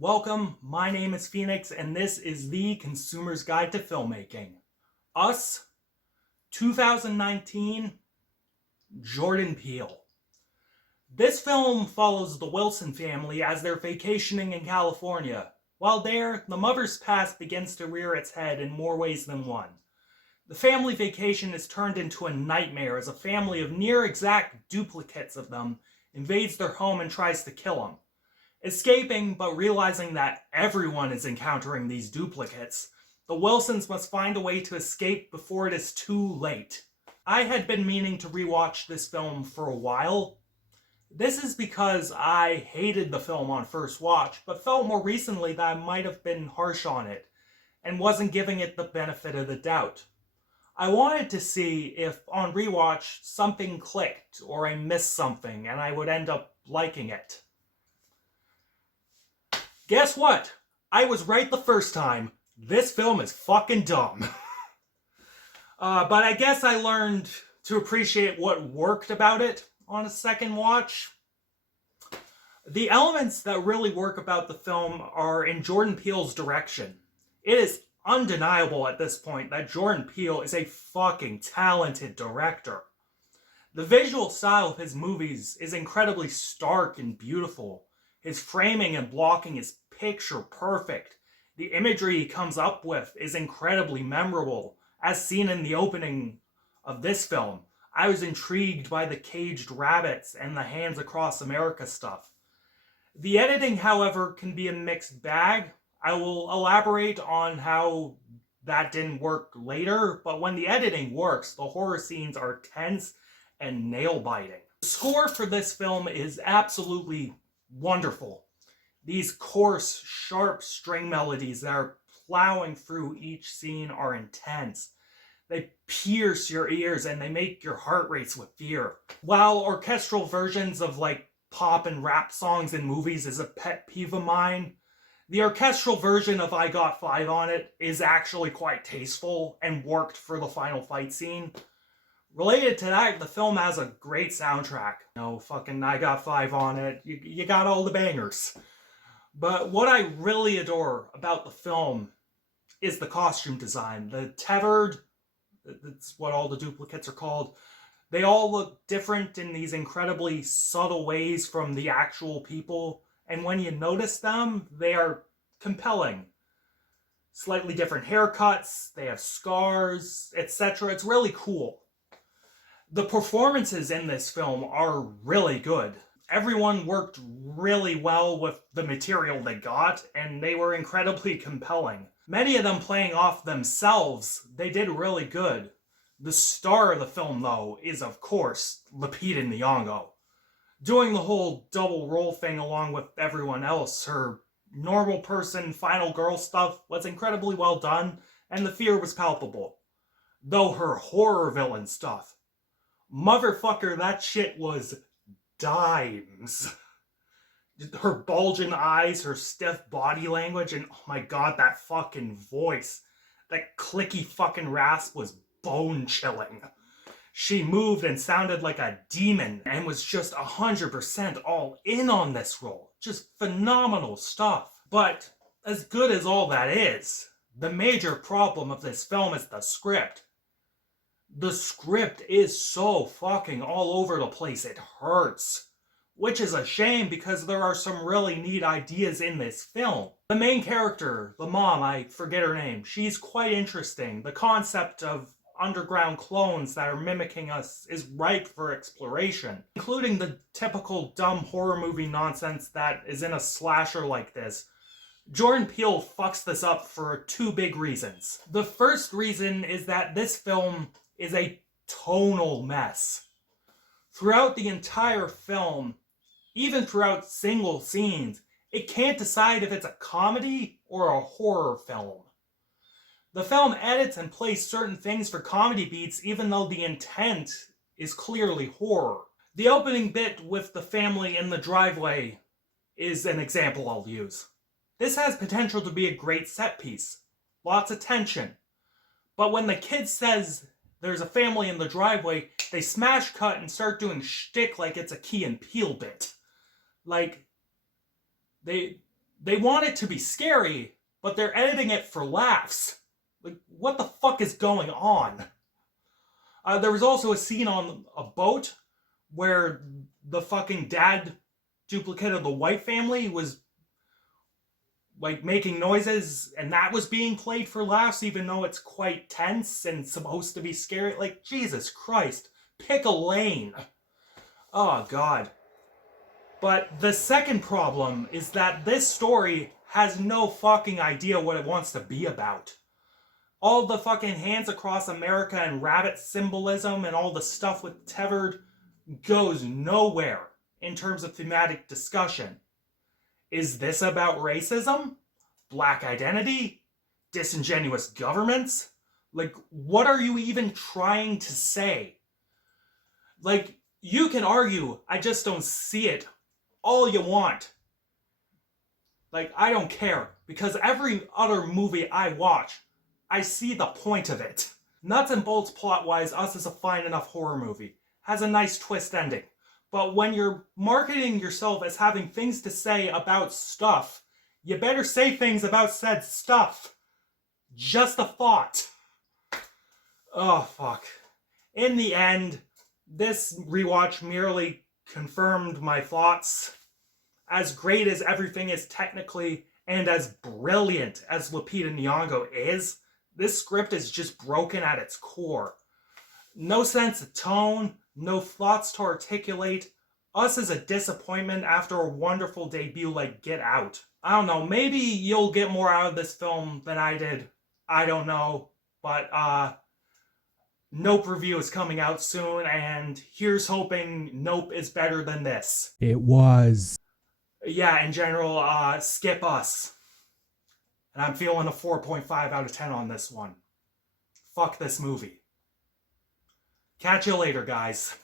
welcome. My name is Phoenix, and this is the Consumer's Guide to Filmmaking. Us, 2019, Jordan Peele. This film follows the Wilson family as they're vacationing in California. While there, the mother's past begins to rear its head in more ways than one. The family vacation is turned into a nightmare as a family of near-exact duplicates of them invades their home and tries to kill them. Escaping, but realizing that everyone is encountering these duplicates, the Wilsons must find a way to escape before it is too late. I had been meaning to rewatch this film for a while. This is because I hated the film on first watch, but felt more recently that I might have been harsh on it, and wasn't giving it the benefit of the doubt. I wanted to see if, on rewatch, something clicked, or I missed something, and I would end up liking it. Guess what? I was right the first time. This film is fucking dumb. But I guess I learned to appreciate what worked about it on a second watch. The elements that really work about the film are in Jordan Peele's direction. It is undeniable at this point that Jordan Peele is a fucking talented director. The visual style of his movies is incredibly stark and beautiful. His framing and blocking is picture perfect. The imagery he comes up with is incredibly memorable, as seen in the opening of this film. I was intrigued by the caged rabbits and the Hands Across America stuff. The editing, however, can be a mixed bag. I will elaborate on how that didn't work later, but when the editing works, the horror scenes are tense and nail-biting. The score for this film is absolutely wonderful. These coarse, sharp string melodies that are plowing through each scene are intense. They pierce your ears and they make your heart race with fear. While orchestral versions of pop and rap songs in movies is a pet peeve of mine, the orchestral version of I Got Five on It is actually quite tasteful and worked for the final fight scene. Related to that, the film has a great soundtrack. No fucking I Got Five on It. You got all the bangers. But what I really adore about the film is the costume design. The tethered, that's what all the duplicates are called, they all look different in these incredibly subtle ways from the actual people. And when you notice them, they are compelling. Slightly different haircuts, they have scars, etc. It's really cool. The performances in this film are really good. Everyone worked really well with the material they got, and they were incredibly compelling. Many of them playing off themselves, they did really good. The star of the film, though, is of course Lupita Nyong'o. Doing the whole double role thing along with everyone else, her normal person, final girl stuff was incredibly well done, and the fear was palpable. Though her horror villain stuff, motherfucker, that shit was dimes. Her bulging eyes, her stiff body language, and oh my god, that fucking voice. That clicky fucking rasp was bone-chilling. She moved and sounded like a demon and was just 100% all in on this role. Just phenomenal stuff. But as good as all that is, the major problem of this film is the script. The script is so fucking all over the place, it hurts. Which is a shame because there are some really neat ideas in this film. The main character, the mom, I forget her name, she's quite interesting. The concept of underground clones that are mimicking us is ripe for exploration, including the typical dumb horror movie nonsense that is in a slasher like this. Jordan Peele fucks this up for two big reasons. The first reason is that this film is a tonal mess. Throughout the entire film, even throughout single scenes, it can't decide if it's a comedy or a horror film. The film edits and plays certain things for comedy beats even though the intent is clearly horror. The opening bit with the family in the driveway is an example I'll use. This has potential to be a great set piece. Lots of tension. But when the kid says there's a family in the driveway, they smash cut and start doing shtick like it's a Key and Peele bit. Like, they They want it to be scary, but they're editing it for laughs. Like, what the fuck is going on? There was also a scene on a boat where the fucking dad duplicate of the white family was like making noises, and that was being played for laughs, even though it's quite tense and supposed to be scary. Like, Jesus Christ, pick a lane. Oh, God. But the second problem is that this story has no fucking idea what it wants to be about. All the fucking hands across America and rabbit symbolism and all the stuff with tethered goes nowhere in terms of thematic discussion. Is this about racism? Black identity? Disingenuous governments? Like, what are you even trying to say? Like, you can argue, I just don't see it, all you want. Like, I don't care, because every other movie I watch, I see the point of it. Nuts and bolts plot-wise, Us is a fine enough horror movie. Has a nice twist ending. But when you're marketing yourself as having things to say about stuff, you better say things about said stuff. Just a thought. Oh, fuck. In the end, this rewatch merely confirmed my thoughts. As great as everything is technically, and as brilliant as Lupita Nyong'o is, this script is just broken at its core. No sense of tone, no thoughts to articulate. Us is a disappointment after a wonderful debut like Get Out. I don't know, maybe you'll get more out of this film than I did. I don't know. But, Nope review is coming out soon, and here's hoping Nope is better than this. It was. Yeah, in general, skip Us. And I'm feeling a 4.5 out of 10 on this one. Fuck this movie. Catch you later, guys.